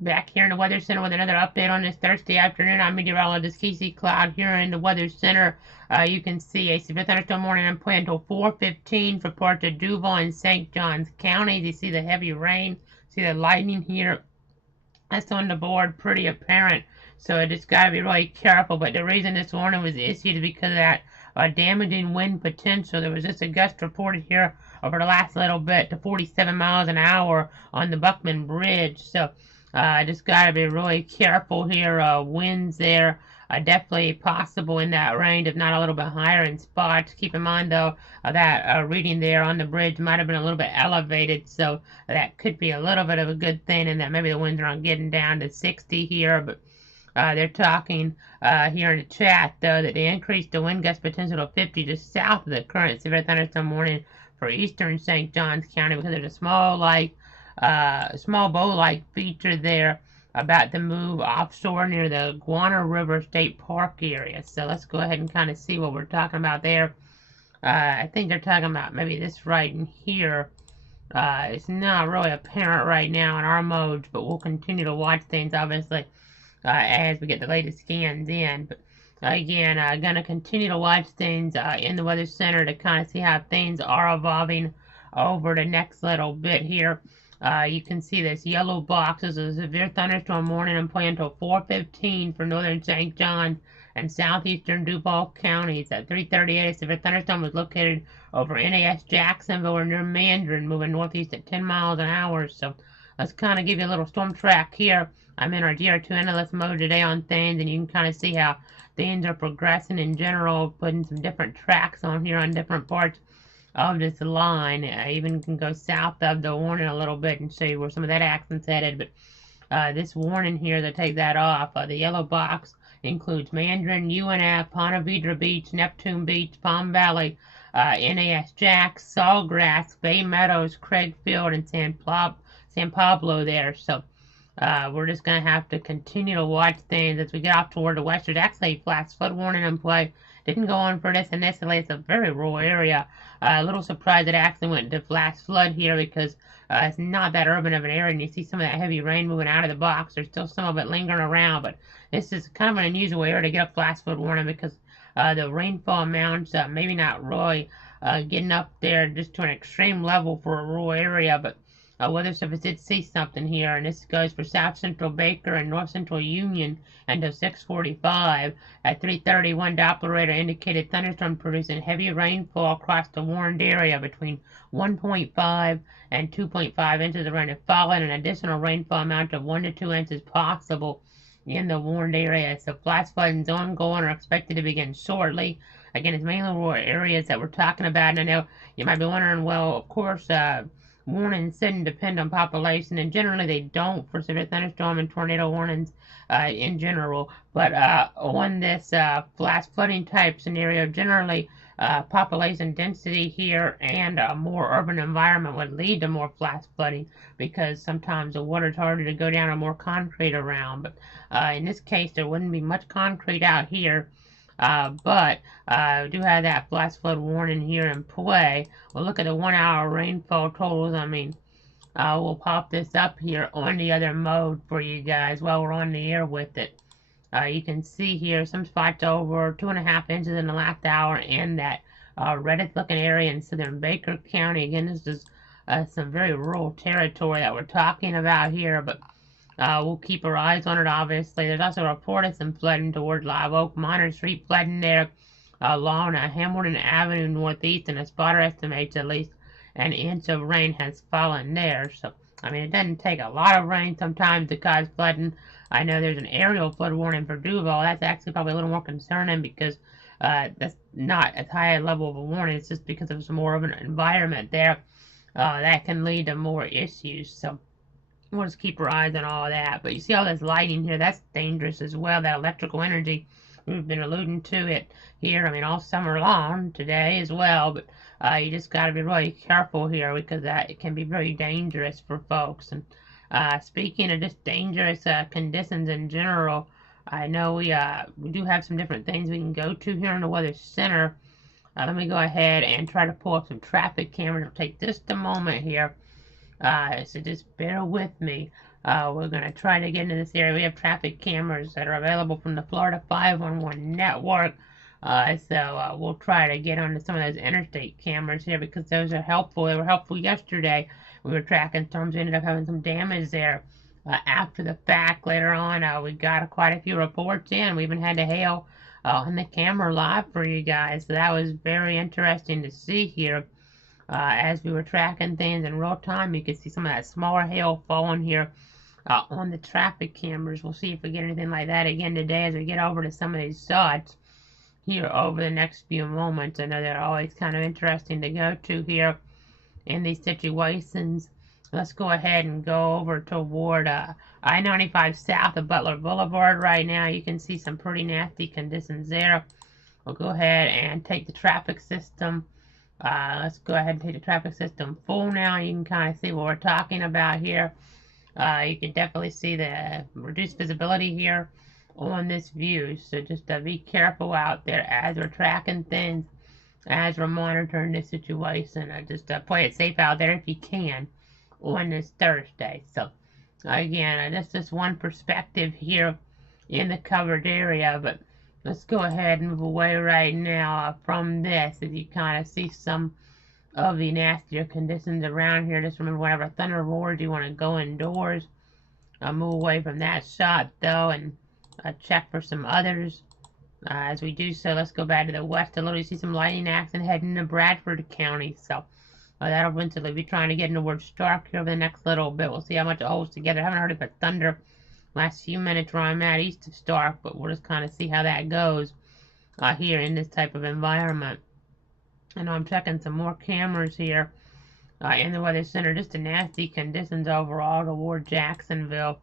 Back here in the Weather Center with another update on this Thursday afternoon. I'm meteorologist Casey Cloud here in the Weather Center. You can see a severe thunderstorm warning and planned until 4:15 for parts of Duval and St. Johns counties. You see the heavy rain, see the lightning here. That's on the board, pretty apparent. So I just got to be really careful. But the reason this warning was issued is because of that damaging wind potential. There was just a gust reported here over the last little bit to 47 miles an hour on the Buckman Bridge. So I just got to be really careful here. Winds there are definitely possible in that range, if not a little bit higher in spots. Keep in mind, though, that reading there on the bridge might have been a little bit elevated, so that could be a little bit of a good thing, and that maybe the winds aren't getting down to 60 here, but they're talking here in the chat, though, that they increased the wind gust potential to 50 just south of the current severe thunderstorm warning for eastern St. Johns County because there's a small bow-like feature there about to move offshore near the Guana River State Park area. So let's go ahead and kind of see what we're talking about there. I think they're talking about maybe this right in here. It's not really apparent right now in our modes, but we'll continue to watch things, obviously, as we get the latest scans in. But again, going to continue to watch things in the Weather Center to kind of see how things are evolving over the next little bit here. You can see this yellow box. This is a severe thunderstorm warning and planned until 4:15 for northern St. Johns and southeastern Duval counties. At 3:38, a severe thunderstorm was located over NAS Jacksonville or near Mandarin, moving northeast at 10 miles an hour. So let's kind of give you a little storm track here. I'm in our GR2 analyst mode today on things, and you can kind of see how things are progressing in general, putting some different tracks on here on different parts of this line. I even can go south of the warning a little bit and show you where some of that action's headed. But this warning here, to take that off, the yellow box includes Mandarin, UNF, Ponte Vedra Beach, Neptune Beach, Palm Valley, NAS Jax, Sawgrass, Bay Meadows, Craigfield, and San Pablo there. So we're just going to have to continue to watch things as we get off toward the west. There's actually a flash flood warning in play. Didn't go on for this initially. It's a very rural area. A little surprised it actually went into flash flood here because it's not that urban of an area, and you see some of that heavy rain moving out of the box. There's still some of it lingering around, but this is kind of an unusual area to get a flash flood warning because the rainfall amounts maybe not really getting up there just to an extreme level for a rural area, but Weather Service did see something here, and this goes for South Central Baker and North Central Union until 6:45. At 3:31, Doppler radar indicated thunderstorm producing heavy rainfall across the warned area between 1.5 and 2.5 inches of rain have fallen. An additional rainfall amount of 1 to 2 inches possible in the warned area. So flash flooding ongoing are expected to begin shortly. Again, it's mainly rural areas that we're talking about, and I know you might be wondering, well, of course, warnings shouldn't depend on population, and generally they don't for severe thunderstorm and tornado warnings in general. But on this flash flooding type scenario, generally population density here and a more urban environment would lead to more flash flooding because sometimes the water's harder to go down or more concrete around. But in this case, there wouldn't be much concrete out here. But we do have that flash flood warning here in play. We'll look at the 1 hour rainfall totals. I mean, we'll pop this up here on the other mode for you guys while we're on the air with it. You can see here some spots over 2.5 inches in the last hour in that reddish looking area in southern Baker County. Again, this is some very rural territory that we're talking about here, but we'll keep our eyes on it, obviously. There's also a report of some flooding towards Live Oak Minor Street, flooding there along Hamilton Avenue northeast, and a spotter estimates at least an inch of rain has fallen there. So, I mean, it doesn't take a lot of rain sometimes to cause flooding. I know there's an aerial flood warning for Duval. That's actually probably a little more concerning because that's not as high a level of a warning. It's just because of some more of an environment there that can lead to more issues. So, we'll just keep our eyes on all that. But you see all this lighting here, that's dangerous as well, that electrical energy. We've been alluding to it here, I mean, all summer long, today as well, but you just got to be really careful here because it can be very dangerous for folks. And speaking of just dangerous conditions in general, I know we do have some different things we can go to here in the Weather Center. Let me go ahead and try to pull up some traffic cameras. It'll take just a moment here. So just bear with me. We're going to try to get into this area. We have traffic cameras that are available from the Florida 511 network. We'll try to get onto some of those interstate cameras here because those are helpful. They were helpful yesterday. We were tracking storms. We ended up having some damage there. After the fact, later on, we got quite a few reports in. We even had the hail on the camera live for you guys. So that was very interesting to see here. As we were tracking things in real time, you could see some of that smaller hail falling here on the traffic cameras. We'll see if we get anything like that again today as we get over to some of these sites here over the next few moments. I know they're always kind of interesting to go to here in these situations. Let's go ahead and go over toward I-95 south of Butler Boulevard right now. You can see some pretty nasty conditions there. We'll go ahead and take the traffic system. Let's go ahead and take the traffic system full now. You can kind of see what we're talking about here. You can definitely see the reduced visibility here on this view. So just be careful out there as we're tracking things, as we're monitoring the situation. Just play it safe out there if you can on this Thursday. So again, that's just one perspective here in the covered area, but let's go ahead and move away right now from this as you kind of see some of the nastier conditions around here. Just remember, whenever thunder roars, you want to go indoors. Move away from that shot though and check for some others. As we do so, let's go back to the west a little. You see some lightning accident heading into Bradford County. So that'll eventually be trying to get into word Stark here over the next little bit. We'll see how much it holds together. I haven't heard of a thunder last few minutes where I'm at east of Stark, but we'll just kind of see how that goes here in this type of environment. I know I'm checking some more cameras here in the weather center. Just the nasty conditions overall toward Jacksonville.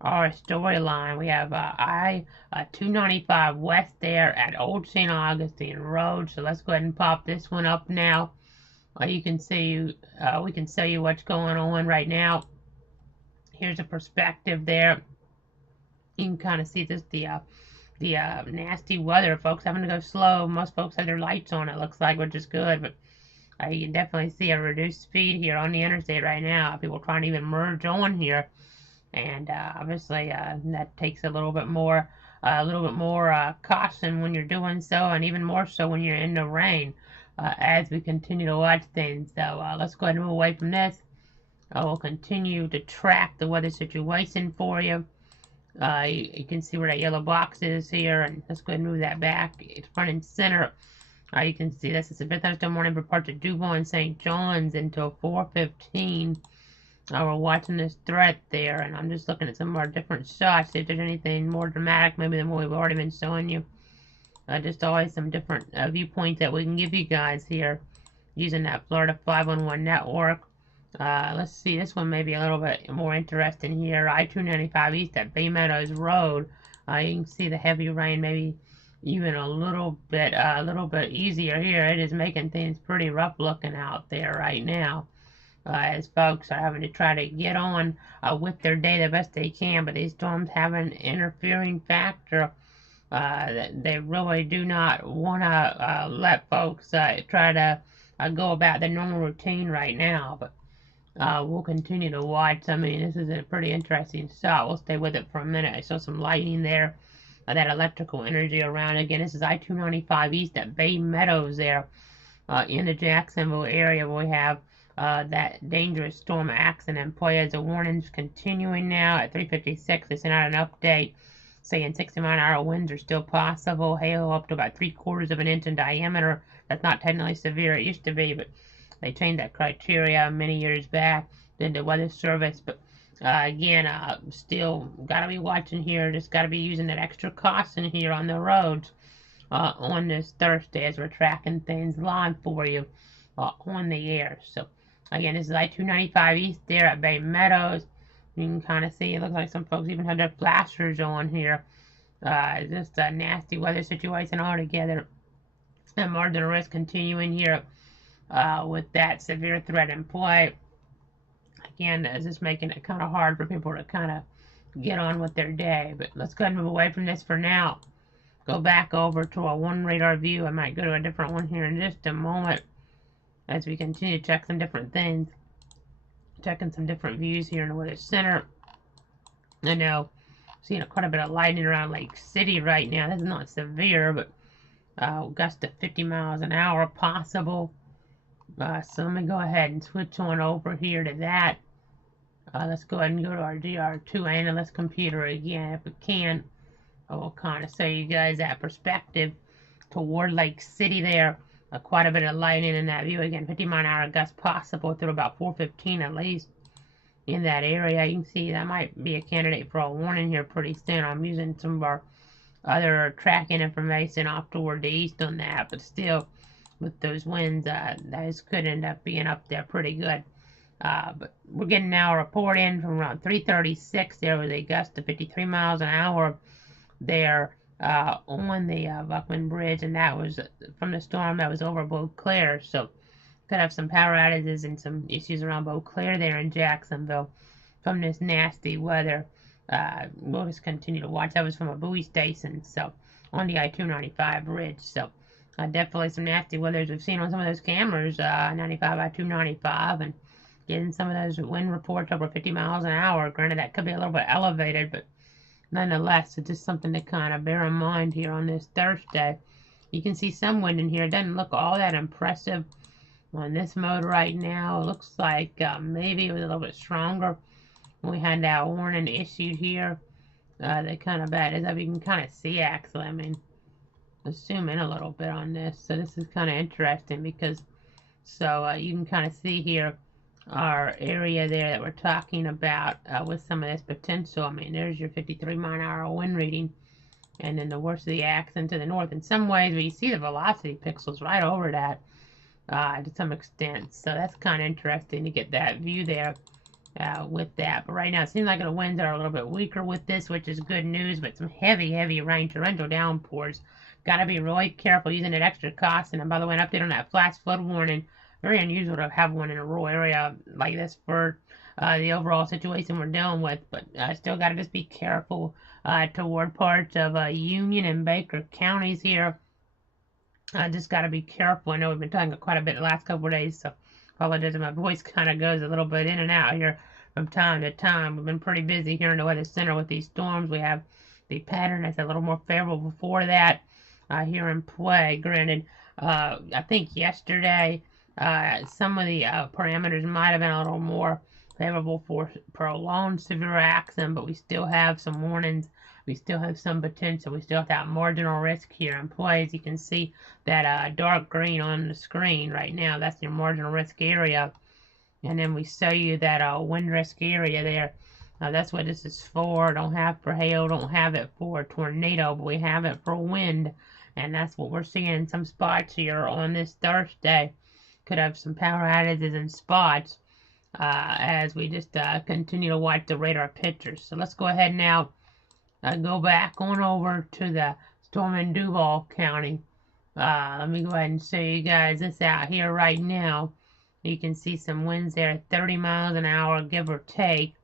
Our storyline, we have I-295 west there at Old St. Augustine Road. So let's go ahead and pop this one up now. You can see, we can show you what's going on right now. Here's a perspective there. You can kind of see this, the nasty weather. Folks having to go slow. Most folks have their lights on, it looks like, which is good. But you can definitely see a reduced speed here on the interstate right now. People trying to even merge on here. And obviously that takes a little bit more caution when you're doing so, and even more so when you're in the rain as we continue to watch things. So let's go ahead and move away from this. We'll continue to track the weather situation for you. You can see where that yellow box is here, and let's go ahead and move that back. It's front and center. You can see this is a Thursday morning for parts of Duval and St. John's until 4:15. We're watching this threat there, and I'm just looking at some of our different shots, see if there's anything more dramatic maybe than what we've already been showing you. Just always some different viewpoints that we can give you guys here using that Florida 511 network. Let's see, this one may be a little bit more interesting here. I-295 east at Bay Meadows Road. You can see the heavy rain, maybe even a little bit easier here. It is making things pretty rough looking out there right now. As folks are having to try to get on with their day the best they can, but these storms have an interfering factor that they really do not want to let folks try to go about their normal routine right now. But we'll continue to watch. I mean, this is a pretty interesting shot. We'll stay with it for a minute. I saw some lightning there, that electrical energy around. Again, this is I-295 east at Bay Meadows there in the Jacksonville area. We have that dangerous storm accident in play as the warnings continuing now at 3:56. They sent out an update saying 60-mile-an-hour winds are still possible. Hail up to about 3/4 of an inch in diameter. That's not technically severe. It used to be, but they changed that criteria many years back. Did the Weather Service, but again, still gotta be watching here. Just gotta be using that extra caution here on the roads on this Thursday as we're tracking things live for you on the air. So again, this is I-295 east there at Bay Meadows. You can kind of see, it looks like some folks even have their flashers on here. Just a nasty weather situation altogether. And margin of risk continuing here with that severe threat in play. Again, it's just making it kind of hard for people to kind of get on with their day. But let's go ahead and move away from this for now. Go back over to a one radar view. I might go to a different one here in just a moment as we continue to check some different things. Checking some different views here in the weather center. I know, seeing quite a bit of lightning around Lake City right now. This is not severe, but gusts to 50 miles an hour possible. So let me go ahead and switch on over here to that. Let's go ahead and go to our DR2 analyst computer again if we can. I will kind of show you guys that perspective toward Lake City there. Quite a bit of lightning in that view. Again, 50 mile an hour gust possible through about 4:15 at least in that area. You can see that might be a candidate for a warning here pretty soon. I'm using some of our other tracking information off toward the east on that, but still with those winds, those could end up being up there pretty good. But we're getting now a report in from around 3:36. There was a gust of 53 miles an hour there on the Buckman Bridge, and that was from the storm that was over Beauclair. So could have some power outages and some issues around Beauclair there in Jacksonville from this nasty weather. We'll just continue to watch. That was from a buoy station, so on the I-295 bridge. So definitely some nasty weathers we've seen on some of those cameras, 95 I-295, and getting some of those wind reports over 50 miles an hour. Granted, that could be a little bit elevated, but nonetheless, it's just something to kind of bear in mind here on this Thursday. You can see some wind in here. It doesn't look all that impressive on this mode right now. It looks like maybe it was a little bit stronger when we had that warning issued here. They kind of bad as you can kind of see actually. I mean, let's zoom in a little bit on this. So this is kind of interesting because you can kind of see here our area there that we're talking about with some of this potential. I mean, there's your 53 mile an hour wind reading, and then the worst of the axis to the north. In some ways, but you see the velocity pixels right over that to some extent. So that's kind of interesting to get that view there with that. But right now, it seems like the winds are a little bit weaker with this, which is good news, but some heavy rain, torrential downpours. Got to be really careful using that extra caution. And by the way, an update on that flash flood warning. Very unusual to have one in a rural area like this for the overall situation we're dealing with, but still got to just be careful toward parts of Union and Baker counties here. Just got to be careful. I know we've been talking quite a bit the last couple of days, so apologize if my voice kind of goes a little bit in and out here from time to time. We've been pretty busy here in the Weather Center with these storms. We have the pattern that's a little more favorable before that here in play. Granted, I think yesterday some of the parameters might have been a little more favorable for prolonged severe accident, but we still have some warnings. We still have some potential. We still have that marginal risk here in play. As you can see that dark green on the screen right now, that's your marginal risk area. And then we show you that wind risk area there. That's what this is for. Don't have for hail, don't have it for tornado, but we have it for wind. And that's what we're seeing in some spots here on this Thursday. Could have some power outages in spots as we just continue to watch the radar pictures. So let's go ahead now, go back on over to the storm in Duval County. Let me go ahead and show you guys this out here right now. You can see some winds there at 30 miles an hour, give or take,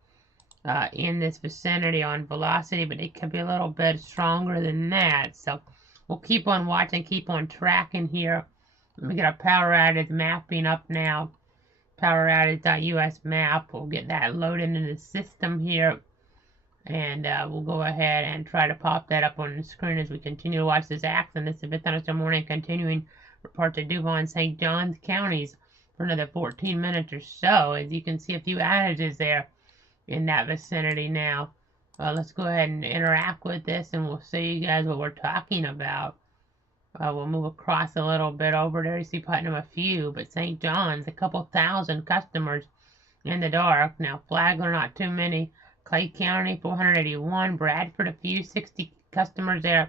in this vicinity on velocity, but it could be a little bit stronger than that. So we'll keep on watching, keep on tracking here. Let me get our power outage mapping up now. Power outage.us map. We'll get that loaded into the system here. And we'll go ahead and try to pop that up on the screen as we continue to watch this accident. This is a bit thunderstorm morning continuing for parts of Duval and St. Johns counties for another 14 minutes or so. As you can see, a few outages there in that vicinity now. Let's go ahead and interact with this, and we'll show you guys what we're talking about. We'll move across a little bit over there. You see Putnam a few, but St. John's, a couple thousand customers in the dark. Now, Flagler, not too many. Clay County, 481. Bradford, a few, 60 customers there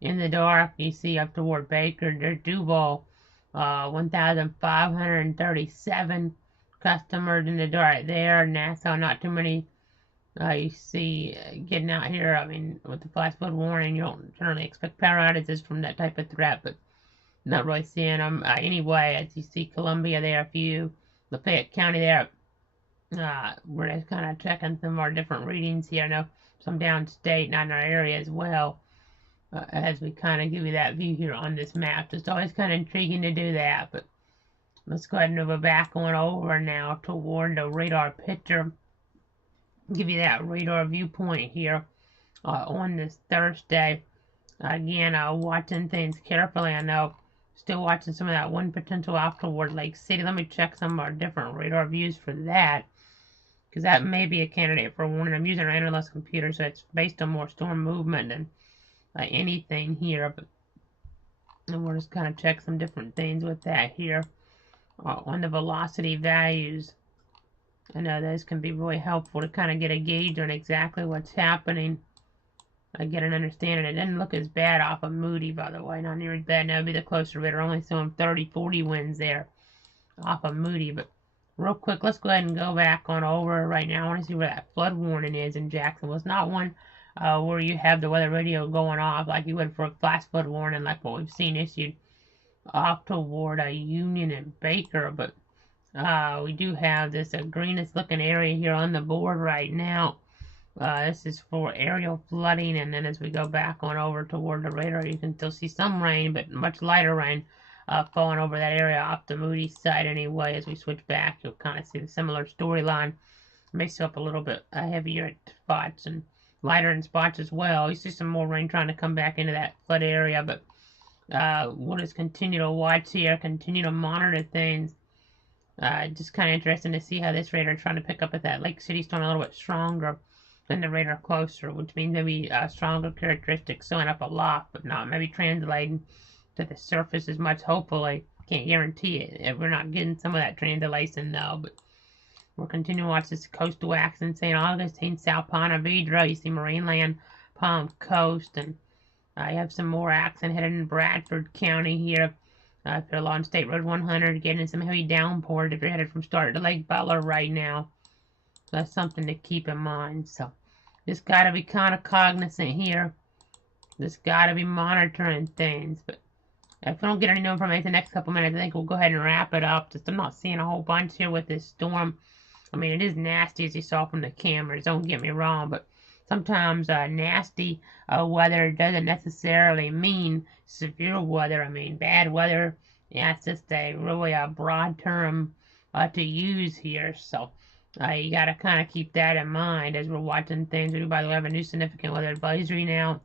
in the dark. You see up toward Baker, there's Duval, 1,537 customers in the dark there. Nassau, not too many. You see getting out here, I mean, with the flash flood warning, you don't generally expect power outages from that type of threat, but not really seeing them. Anyway, as you see Columbia there, a few, Lafayette County there, we're just kind of checking some of our different readings here. I know some downstate, not in our area as well, as we kind of give you that view here on this map. It's always kind of intriguing to do that, but let's go ahead and move back on over now toward the radar picture. give you that radar viewpoint here on this Thursday. Again, watching things carefully. I know still watching some of that wind potential off toward Lake City. Let me check some of our different radar views for that, because that may be a candidate for warning. I'm using an analyst computer, so it's based on more storm movement than anything here. But and we'll just kind of check some different things with that here on the velocity values. I know those can be really helpful to kind of get a gauge on exactly what's happening. I get an understanding. It didn't look as bad off of Moody, by the way. Not near as bad. That would be the closer radar. Only showing 30, 40 winds there off of Moody. But real quick, let's go ahead and go back on over right now. I want to see where that flood warning is in Jacksonville. It's not one where you have the weather radio going off like you would for a flash flood warning like what we've seen issued off toward Union and Baker. But we do have this greenish looking area here on the board right now. This is for aerial flooding, and then as we go back on over toward the radar, you can still see some rain, but much lighter rain falling over that area off the Moody side anyway. As we switch back, you'll kind of see the similar storyline. May show up a little bit heavier spots and lighter in spots as well. You see some more rain trying to come back into that flood area, but we'll just continue to watch here, continue to monitor things. Just kind of interesting to see how this radar is trying to pick up at that Lake City storm a little bit stronger than the radar closer, which means maybe stronger characteristics showing up aloft, but not maybe translating to the surface as much. Hopefully, can't guarantee it. If we're not getting some of that translation though, but we'll continue to watch this coastal axis, St. Augustine, South Ponte Vedra. You see Marineland, Palm Coast, and you have some more accent headed in Bradford County here. If you're along State Road 100, getting some heavy downpours if you're headed from Start to Lake Butler right now. So that's something to keep in mind. So just got to be kind of cognizant here. Just got to be monitoring things. But if we don't get any new information the next couple minutes, I think we'll go ahead and wrap it up. Just I'm not seeing a whole bunch here with this storm. I mean, it is nasty as you saw from the cameras. Don't get me wrong, but sometimes nasty weather doesn't necessarily mean severe weather. I mean, bad weather, yeah, it's just a really broad term to use here. So you got to kind of keep that in mind as we're watching things. We, by the way, have a new significant weather advisory now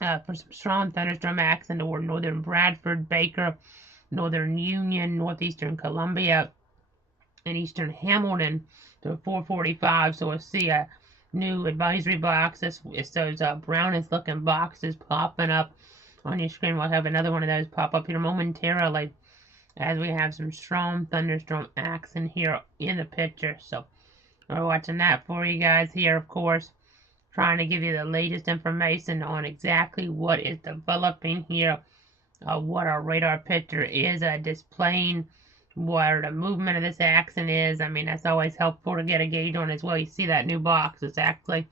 for some strong thunderstorm action toward northern Bradford, Baker, northern Union, northeastern Columbia, and eastern Hamilton to 4:45. So we'll see a new advisory box. It's those brownish looking boxes popping up on your screen. We'll have another one of those pop up here momentarily as we have some strong thunderstorm action here in the picture. So we're watching that for you guys here, of course, trying to give you the latest information on exactly what is developing here, what our radar picture is displaying, what the movement of this action is. I mean, that's always helpful to get a gauge on as well. You see that new box. It's actually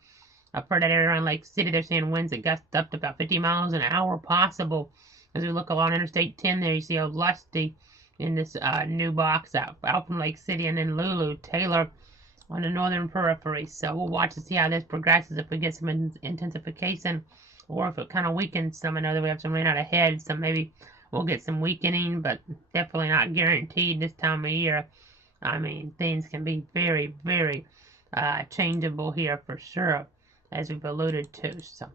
for that area around Lake City. They're saying winds that gust up to about 50 miles an hour possible. As we look along Interstate 10 there, you see how lusty in this new box out from Lake City, and then Lulu, Taylor on the northern periphery. So we'll watch to see how this progresses, if we get some intensification or if it kind of weakens some. I know that we have some rain out ahead, so maybe we'll get some weakening, but definitely not guaranteed this time of year. I mean, things can be very, very changeable here for sure, as we've alluded to. So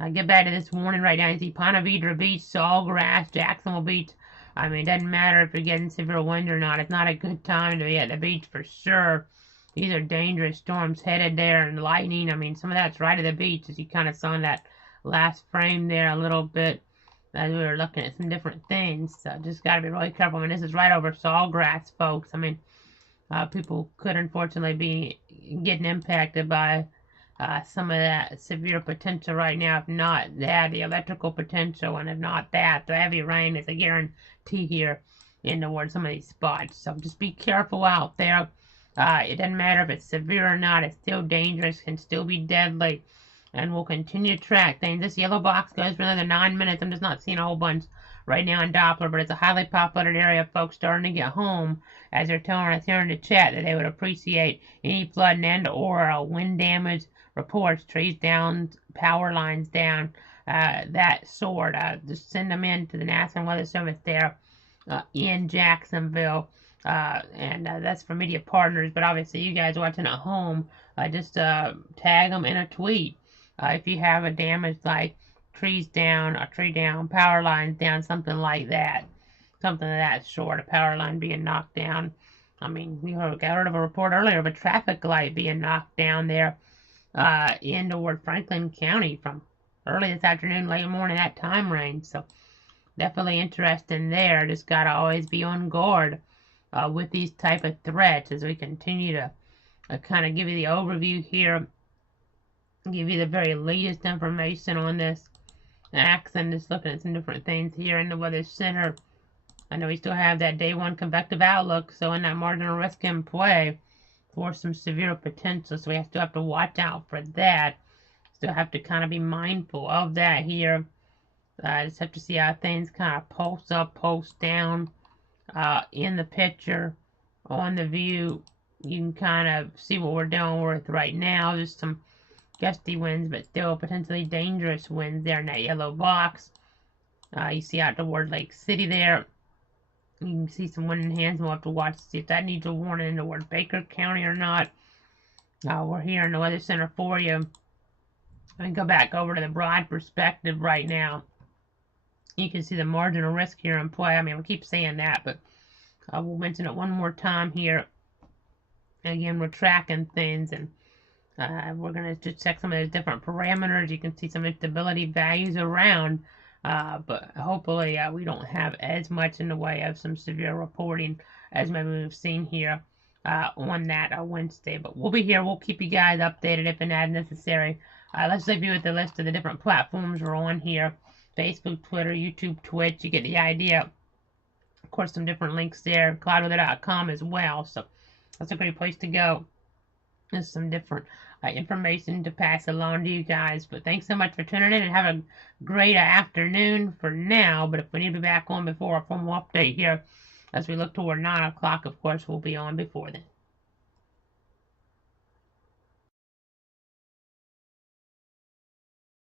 I get back to this warning right now. You see Ponte Vedra Beach, Sawgrass, Jacksonville Beach. I mean, it doesn't matter if you're getting severe wind or not. It's not a good time to be at the beach for sure. These are dangerous storms headed there, and lightning. I mean, some of that's right at the beach, as you kind of saw in that last frame there a little bit, as we were looking at some different things. So just got to be really careful. I mean, this is right over Sawgrass, folks. I mean, people could unfortunately be getting impacted by some of that severe potential right now. If not that, the electrical potential, and if not that, the heavy rain is a guarantee here in towards some of these spots. So just be careful out there. It doesn't matter if it's severe or not. It's still dangerous, can still be deadly, and we'll continue to track things. This yellow box goes for another 9 minutes. I'm just not seeing a whole bunch right now in Doppler, but it's a highly populated area. Folks starting to get home, as they're telling us here in the chat that they would appreciate any flooding and or wind damage reports, trees down, power lines down, that sort. Just send them in to the National Weather Service there in Jacksonville. and that's for media partners, but obviously you guys watching at home, just tag them in a tweet. If you have a damage like trees down, a tree down, power lines down, something like that. Something of that sort, a power line being knocked down. I mean, we heard of a report earlier of a traffic light being knocked down there in toward Franklin County from early this afternoon, late morning, that time range. So definitely interesting there. Just got to always be on guard with these type of threats as we continue to kind of give you the overview here, give you the very latest information on this accident. Just looking at some different things here in the Weather Center. I know we still have that day one convective outlook, so in that marginal risk in play for some severe potential, so we still have to watch out for that. Still have to kind of be mindful of that here. Just have to see how things kind of pulse up, pulse down in the picture, on the view. You can kind of see what we're dealing with right now. Just some gusty winds, but still potentially dangerous winds there in that yellow box. You see out toward Lake City there. You can see some wind enhancement. We'll have to watch to see if that needs a warning toward Baker County or not. We're here in the Weather Center for you. And go back over to the broad perspective right now. You can see the marginal risk here in play. I mean, we keep saying that, but we'll mention it one more time here. Again, we're tracking things, and we're going to just check some of those different parameters. You can see some instability values around. But hopefully we don't have as much in the way of some severe reporting as maybe we've seen here on that Wednesday. But we'll be here. We'll keep you guys updated if and as necessary. Let's leave you with the list of the different platforms we're on here. Facebook, Twitter, YouTube, Twitch. You get the idea. Of course, some different links there. cloudweather.com as well. So that's a great place to go. There's some different information to pass along to you guys. But thanks so much for tuning in, and have a great afternoon for now. But if we need to be back on before a formal update here, as we look toward 9 o'clock, of course, we'll be on before then.